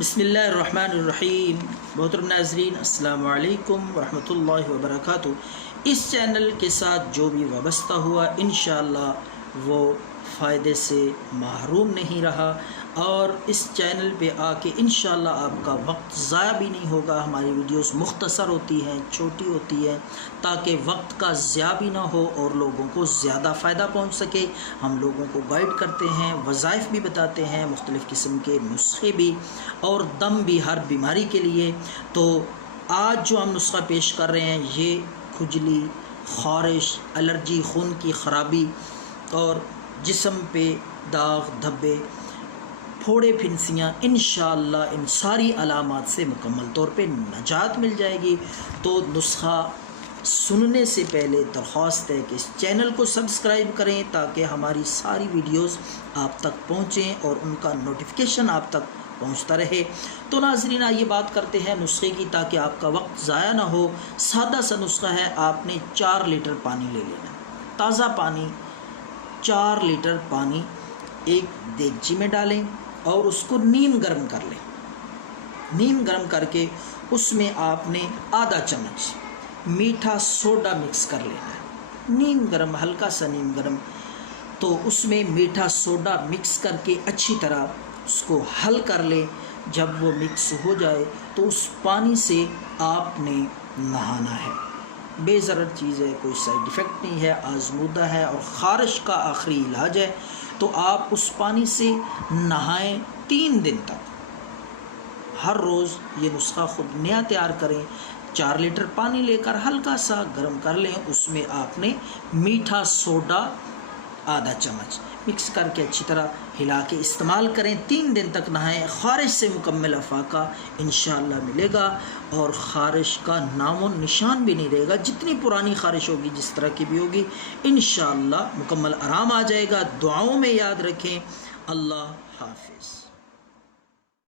بسم اللہ الرحمن الرحیم۔ محترم ناظرین، السلام علیکم ورحمۃ اللہ وبرکاتہ۔ اس چینل کے ساتھ جو بھی وابستہ ہوا انشاءاللہ وہ فائدے سے محروم نہیں رہا، اور اس چینل پہ آ کے انشاءاللہ آپ کا وقت ضائع بھی نہیں ہوگا۔ ہماری ویڈیوز مختصر ہوتی ہیں، چھوٹی ہوتی ہیں، تاکہ وقت کا ضیاع بھی نہ ہو اور لوگوں کو زیادہ فائدہ پہنچ سکے۔ ہم لوگوں کو گائیڈ کرتے ہیں، وظائف بھی بتاتے ہیں، مختلف قسم کے نسخے بھی اور دم بھی ہر بیماری کے لیے۔ تو آج جو ہم نسخہ پیش کر رہے ہیں یہ کھجلی، خارش، الرجی، خون کی خرابی اور جسم پہ داغ دھبے، پھوڑے پھنسیاں، انشاءاللہ ان ساری علامات سے مکمل طور پہ نجات مل جائے گی۔ تو نسخہ سننے سے پہلے درخواست ہے کہ اس چینل کو سبسکرائب کریں تاکہ ہماری ساری ویڈیوز آپ تک پہنچیں اور ان کا نوٹیفیکیشن آپ تک پہنچتا رہے۔ تو ناظرین، آئیے بات کرتے ہیں نسخے کی تاکہ آپ کا وقت ضائع نہ ہو۔ سادہ سا نسخہ ہے، آپ نے 4 لیٹر پانی لے لینا، تازہ پانی۔ 4 لیٹر پانی ایک دیگچی میں ڈالیں اور اس کو نیم گرم کر لیں۔ نیم گرم کر کے اس میں آپ نے آدھا چمچ میٹھا سوڈا مکس کر لینا ہے۔ نیم گرم، ہلکا سا نیم گرم، تو اس میں میٹھا سوڈا مکس کر کے اچھی طرح اس کو حل کر لیں۔ جب وہ مکس ہو جائے تو اس پانی سے آپ نے نہانا ہے۔ بے ضرر چیز ہے، کوئی سائیڈ ایفیکٹ نہیں ہے، آزمودہ ہے اور خارش کا آخری علاج ہے۔ تو آپ اس پانی سے نہائیں 3 دن تک۔ ہر روز یہ نسخہ خود نیا تیار کریں۔ 4 لیٹر پانی لے کر ہلکا سا گرم کر لیں، اس میں آپ نے میٹھا سوڈا آدھا چمچ مکس کر کے اچھی طرح ہلا کے استعمال کریں۔ 3 دن تک نہائیں، خارش سے مکمل افاقہ انشاءاللہ ملے گا اور خارش کا نام و نشان بھی نہیں رہے گا۔ جتنی پرانی خارش ہوگی، جس طرح کی بھی ہوگی، انشاءاللہ مکمل آرام آ جائے گا۔ دعاؤں میں یاد رکھیں۔ اللہ حافظ۔